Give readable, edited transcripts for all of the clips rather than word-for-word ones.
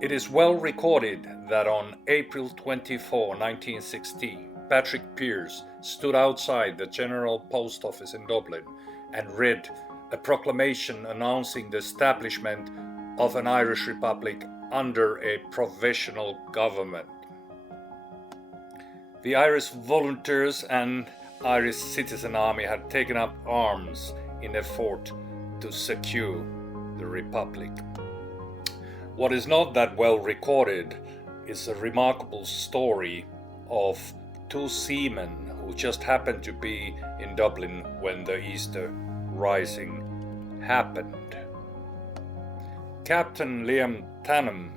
It is well recorded that on April 24, 1916, Patrick Pearse stood outside the General Post Office in Dublin and read a proclamation announcing the establishment of an Irish Republic under a provisional government. The Irish volunteers and Irish citizen army had taken up arms in effort to secure the Republic. What is not that well recorded is a remarkable story of two seamen who just happened to be in Dublin when the Easter Rising happened. Captain Liam Tanham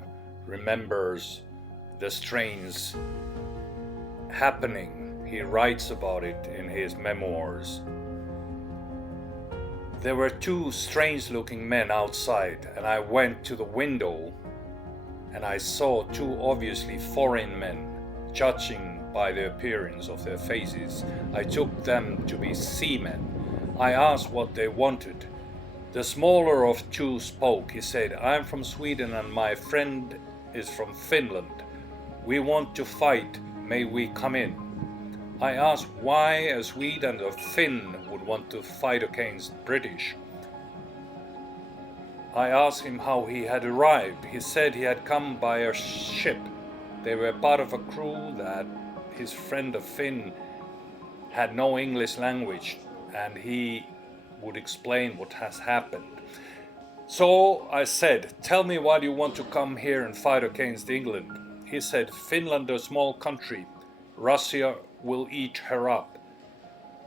remembers the strange happening. He writes about it in his memoirs. There were two strange-looking men outside, and I went to the window and I saw two obviously foreign men. Judging by the appearance of their faces, I took them to be seamen. I asked what they wanted. The smaller of two spoke. He said, "I'm from Sweden and my friend is from Finland. We want to fight. May we come in?" I asked why a Swede and a Finn would want to fight against British. I asked him how he had arrived. He said he had come by a ship. They were part of a crew that his friend a Finn had no English language and he would explain what has happened. So I said, "Tell me why you want to come here and fight against England." He said, "Finland a small country. Russia will eat her up."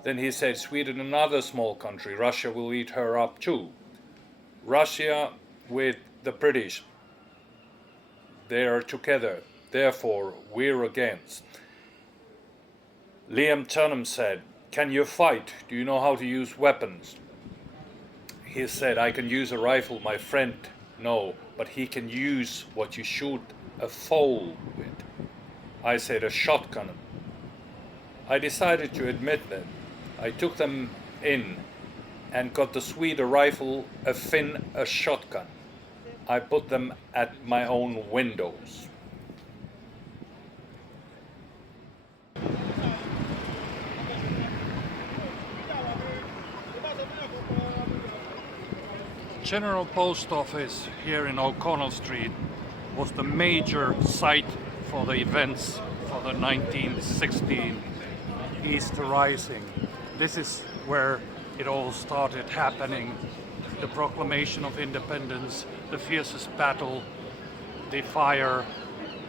Then he said, "Sweden another small country. Russia will eat her up too. Russia with the British. They are together. Therefore, we're against." Liam Tanham said, "Can you fight? Do you know how to use weapons?" He said, "I can use a rifle, my friend. No, but he can use what you shoot a foal with." I said, "A shotgun." I decided to admit that. I took them in and got the Swede a rifle, a Finn a shotgun. I put them at my own windows. General Post Office here in O'Connell Street was the major site for the events for the 1916 Easter Rising. This is where it all started happening. The proclamation of independence, the fiercest battle, the fire,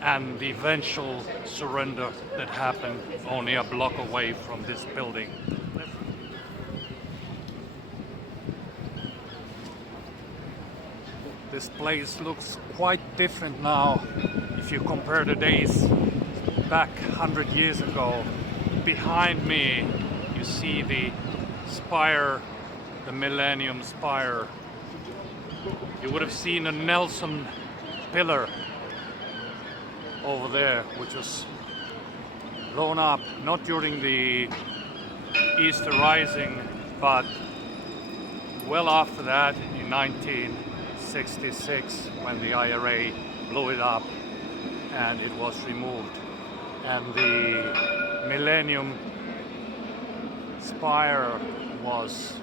and the eventual surrender that happened only a block away from this building. This place looks quite different now if you compare the days back 100 years ago. Behind me you see the spire, the Millennium Spire. You would have seen a Nelson pillar over there, which was blown up not during the Easter Rising, but well after that in 1966 when the IRA blew it up and it was removed. And the Millennium Spire was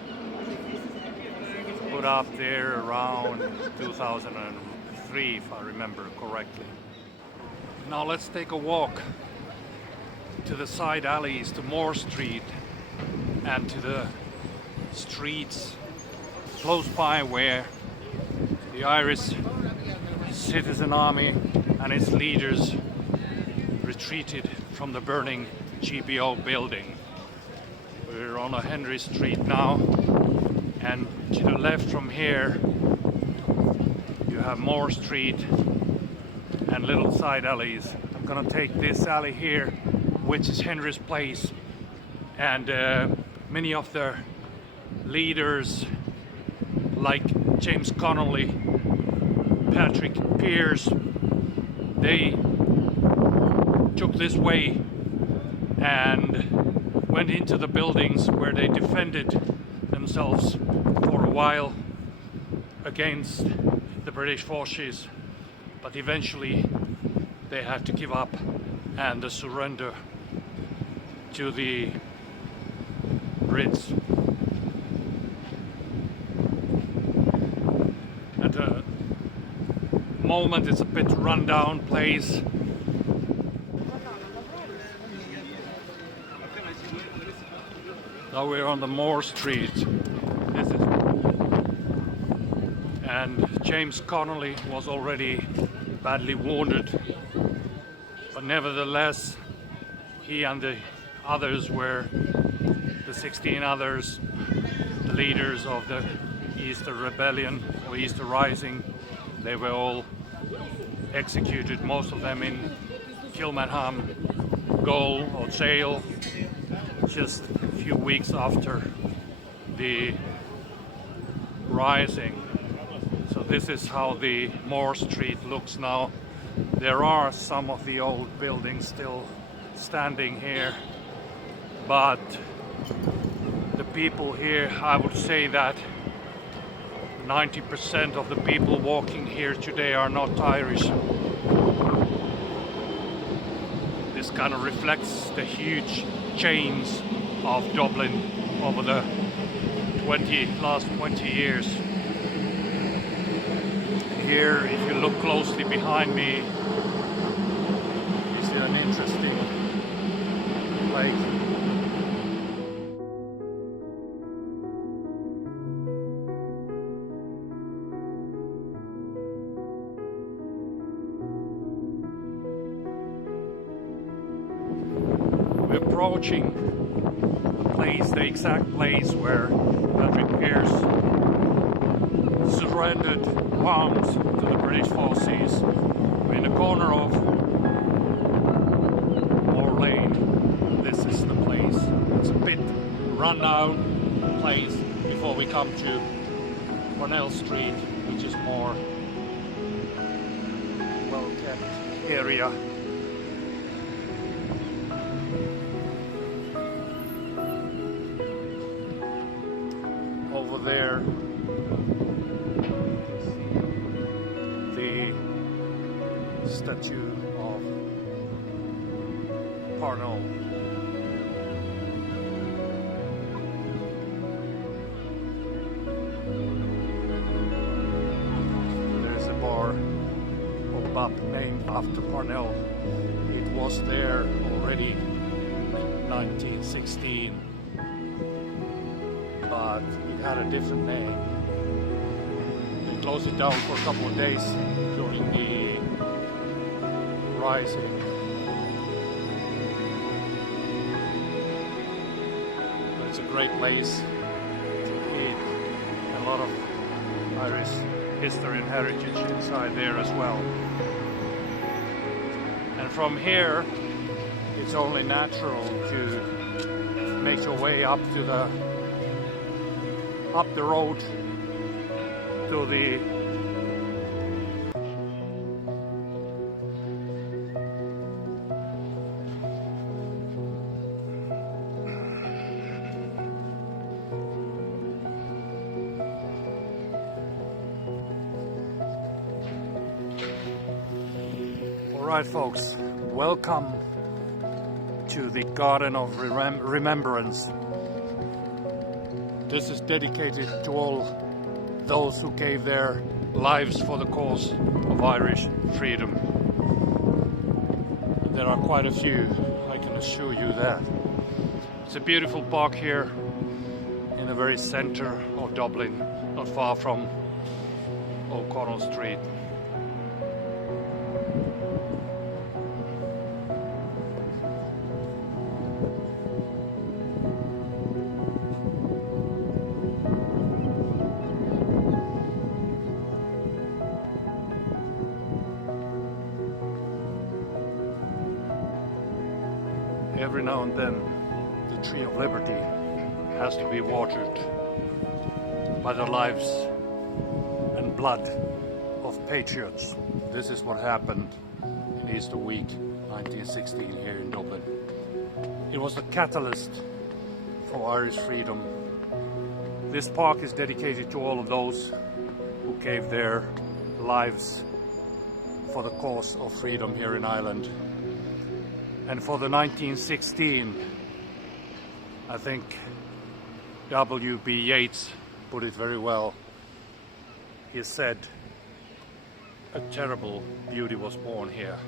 put up there around 2003, if I remember correctly. Now let's take a walk to the side alleys, to Moore Street, and to the streets close by where the Irish Citizen Army and its leaders retreated from the burning GPO building. We're on a Henry Street now, and to the left from here you have Moore Street and little side alleys. I'm gonna take this alley here, which is Henry's Place, and many of the leaders like James Connolly, Patrick Pearse, they took this way and went into the buildings where they defended themselves for a while against the British forces. but eventually they had to give up and surrender to the Brits. At the moment it's a bit run-down place. Now we're on the Moore Street. And James Connolly was already badly wounded, but nevertheless he and the others were the 16 others, the leaders of the Easter Rebellion or Easter Rising. They were all executed, most of them in Cuimhneacháin gaol or jail, just a few weeks after the rising. So this is how the Moore Street looks now. There are some of the old buildings still standing here, but the people here, I would say that 90% of the people walking here today are not Irish. This kind of reflects the huge change of Dublin over the last 20 years. Here, if you look closely behind me, you see an interesting place. We're approaching the exact place where Patrick Pearse surrendered arms to the British forces. We're in the corner of Moore Lane. This is the place. It's a bit run-down place before we come to Cornell Street, which is more well-kept area. Over there, the statue of Parnell. There's a bar or pub named after Parnell. It was there already in 1916. But it had a different name. They closed it down for a couple of days during the rising. But it's a great place to eat. A lot of Irish history and heritage inside there as well. And from here, it's only natural to make your way up the road to the Alright folks, welcome to the Garden of Remembrance. This is dedicated to all those who gave their lives for the cause of Irish freedom. There are quite a few, I can assure you that. It's a beautiful park here in the very center of Dublin, not far from O'Connell Street. Every now and then, the Tree of Liberty has to be watered by the lives and blood of patriots. This is what happened in Easter week 1916 here in Dublin. It was the catalyst for Irish freedom. This park is dedicated to all of those who gave their lives for the cause of freedom here in Ireland. And for the 1916, I think W.B. Yeats put it very well. He said, "A terrible beauty was born here."